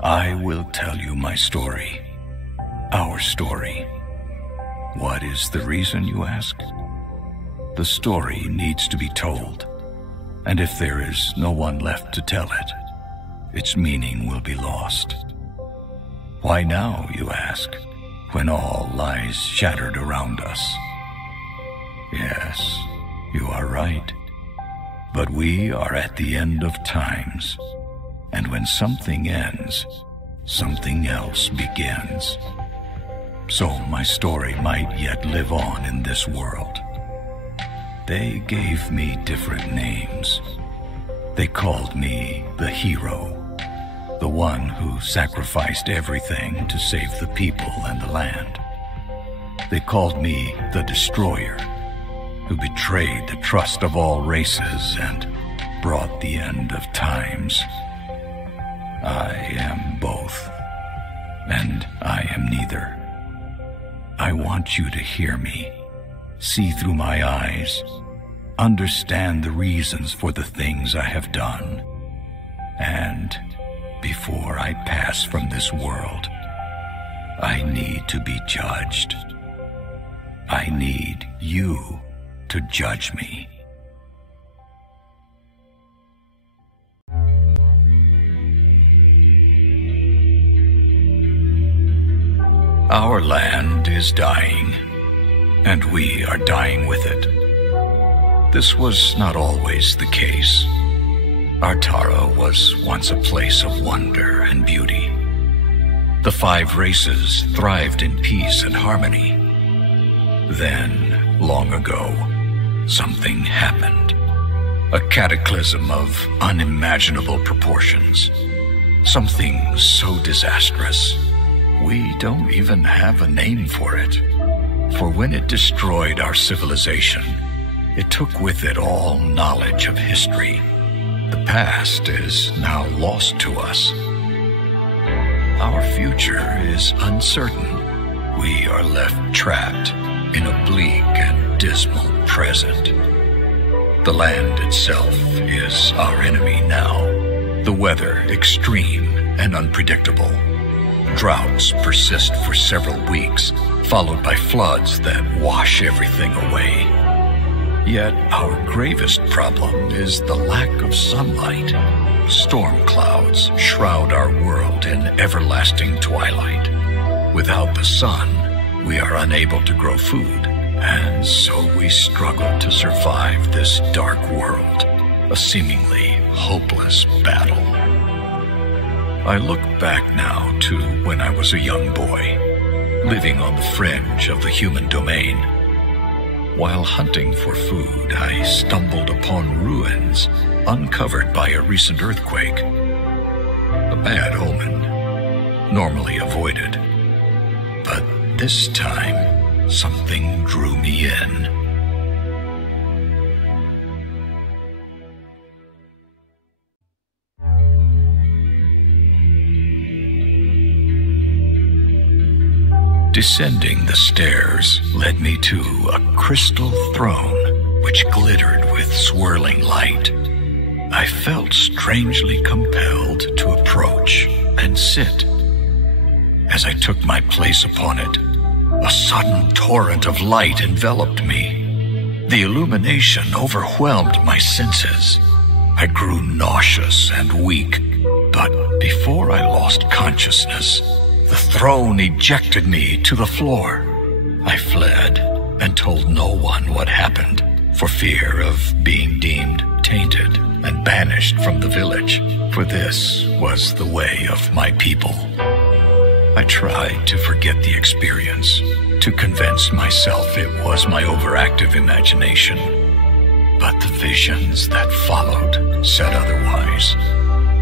I will tell you my story, our story. What is the reason, you ask? The story needs to be told, and if there is no one left to tell it, its meaning will be lost. Why now, you ask, when all lies shattered around us? Yes, you are right. But we are at the end of times, and when something ends, something else begins. So my story might yet live on in this world. They gave me different names. They called me the hero, the one who sacrificed everything to save the people and the land. They called me the destroyer, who betrayed the trust of all races and brought the end of times. I am both, and I am neither. I want you to hear me, see through my eyes, understand the reasons for the things I have done, and before I pass from this world, I need to be judged. I need you to judge me. Our land is dying, and we are dying with it. This was not always the case. Artara was once a place of wonder and beauty. The 5 races thrived in peace and harmony. Then, long ago, something happened. A cataclysm of unimaginable proportions. Something so disastrous, we don't even have a name for it. For when it destroyed our civilization, it took with it all knowledge of history. The past is now lost to us. Our future is uncertain. We are left trapped in a bleak and dismal present. The land itself is our enemy now. The weather extreme and unpredictable. Droughts persist for several weeks, followed by floods that wash everything away. Yet our gravest problem is the lack of sunlight. Storm clouds shroud our world in everlasting twilight. Without the sun, we are unable to grow food, and so we struggle to survive this dark world, a seemingly hopeless battle. I look back now to when I was a young boy, living on the fringe of the human domain. While hunting for food, I stumbled upon ruins uncovered by a recent earthquake. A bad omen, normally avoided. But this time, something drew me in. Descending the stairs led me to a crystal throne which glittered with swirling light. I felt strangely compelled to approach and sit. As I took my place upon it, a sudden torrent of light enveloped me. The illumination overwhelmed my senses. I grew nauseous and weak, but before I lost consciousness, the throne ejected me to the floor. I fled and told no one what happened, for fear of being deemed tainted and banished from the village, for this was the way of my people. I tried to forget the experience, to convince myself it was my overactive imagination. But the visions that followed said otherwise.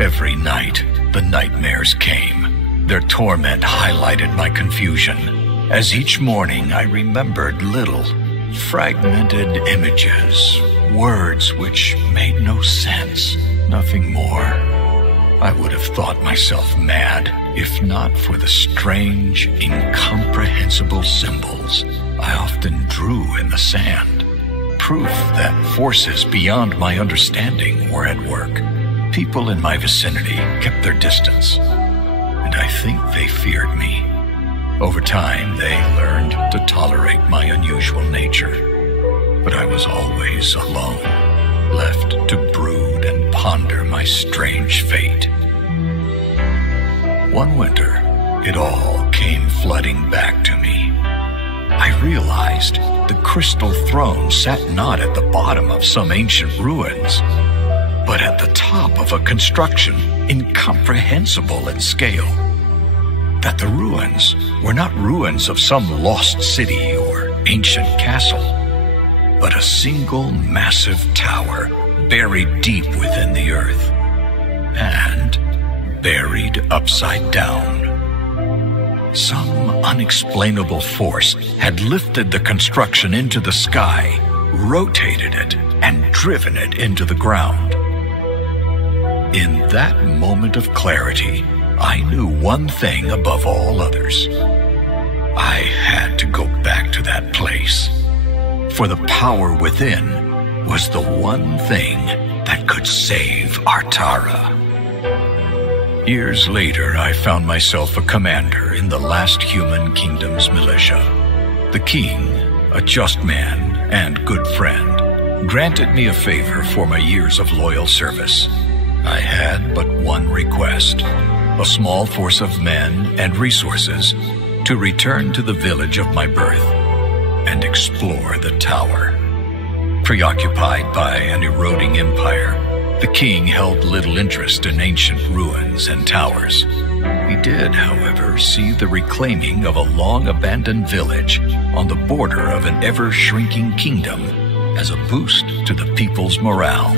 Every night, the nightmares came. Their torment highlighted my confusion, as each morning I remembered little, fragmented images, words which made no sense, nothing more. I would have thought myself mad, if not for the strange, incomprehensible symbols I often drew in the sand. Proof that forces beyond my understanding were at work. People in my vicinity kept their distance. and I think they feared me. Over time, they learned to tolerate my unusual nature, but I was always alone, left to brood and ponder my strange fate. One winter, it all came flooding back to me. I realized the crystal throne sat not at the bottom of some ancient ruins, but at the top of a construction incomprehensible in scale. That the ruins were not ruins of some lost city or ancient castle, but a single massive tower buried deep within the earth, and buried upside down. Some unexplainable force had lifted the construction into the sky, rotated it, and driven it into the ground. In that moment of clarity, I knew one thing above all others. I had to go back to that place, for the power within was the one thing that could save Artara. Years later, I found myself a commander in the last human kingdom's militia. The king, a just man and good friend, granted me a favor for my years of loyal service. I had but one request: a small force of men and resources to return to the village of my birth and explore the tower. Preoccupied by an eroding empire, the king held little interest in ancient ruins and towers. He did, however, see the reclaiming of a long-abandoned village on the border of an ever-shrinking kingdom as a boost to the people's morale.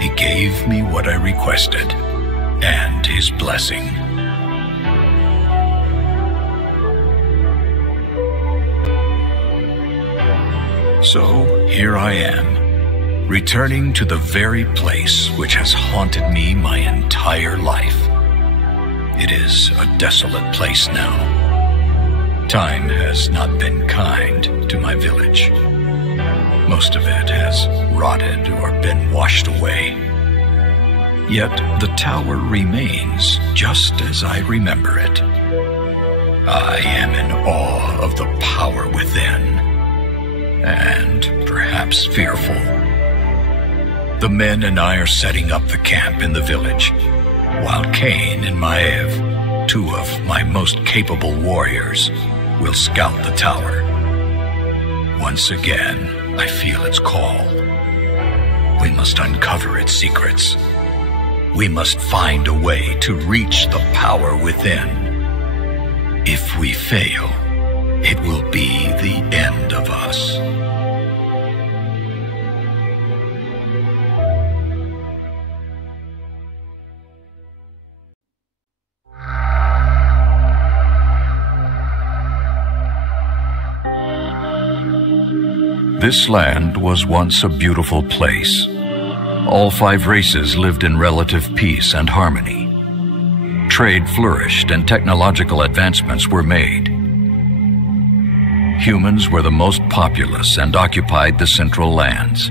He gave me what I requested, and his blessing. So here I am, returning to the very place which has haunted me my entire life. It is a desolate place now. Time has not been kind to my village. Most of it has rotted or been washed away. Yet the tower remains just as I remember it. I am in awe of the power within, and perhaps fearful. The men and I are setting up the camp in the village, while Cain and Maev, two of my most capable warriors, will scout the tower. Once again, I feel its call. We must uncover its secrets. We must find a way to reach the power within. If we fail, it will be the end of us. This land was once a beautiful place. All 5 races lived in relative peace and harmony. Trade flourished and technological advancements were made. Humans were the most populous and occupied the central lands.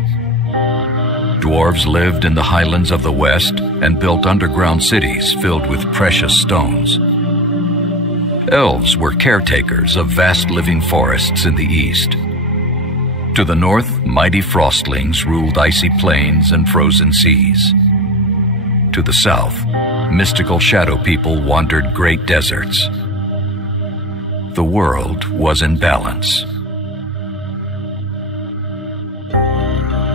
Dwarves lived in the highlands of the west and built underground cities filled with precious stones. Elves were caretakers of vast living forests in the east. To the north, mighty frostlings ruled icy plains and frozen seas. To the south, mystical shadow people wandered great deserts. The world was in balance.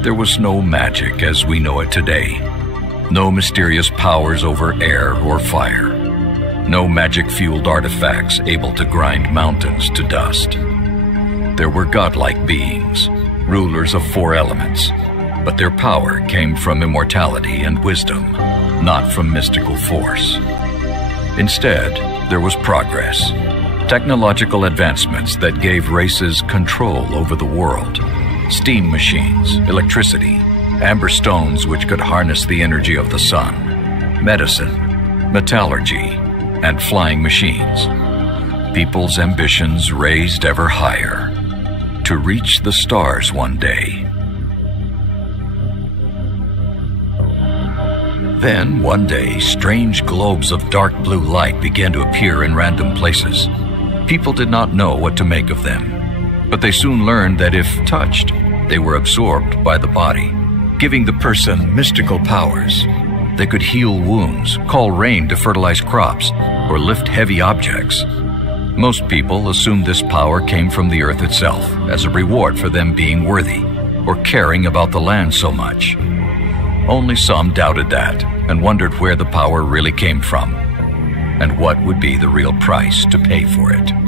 There was no magic as we know it today. No mysterious powers over air or fire. No magic-fueled artifacts able to grind mountains to dust. There were godlike beings, rulers of 4 elements, but their power came from immortality and wisdom, not from mystical force. Instead, there was progress, technological advancements that gave races control over the world. Steam machines, electricity, amber stones which could harness the energy of the sun, medicine, metallurgy, and flying machines. People's ambitions raised ever higher, to reach the stars one day. Then, one day, strange globes of dark blue light began to appear in random places. People did not know what to make of them, but they soon learned that if touched, they were absorbed by the body, giving the person mystical powers. They could heal wounds, call rain to fertilize crops, or lift heavy objects. Most people assumed this power came from the earth itself as a reward for them being worthy or caring about the land so much. Only some doubted that and wondered where the power really came from and what would be the real price to pay for it.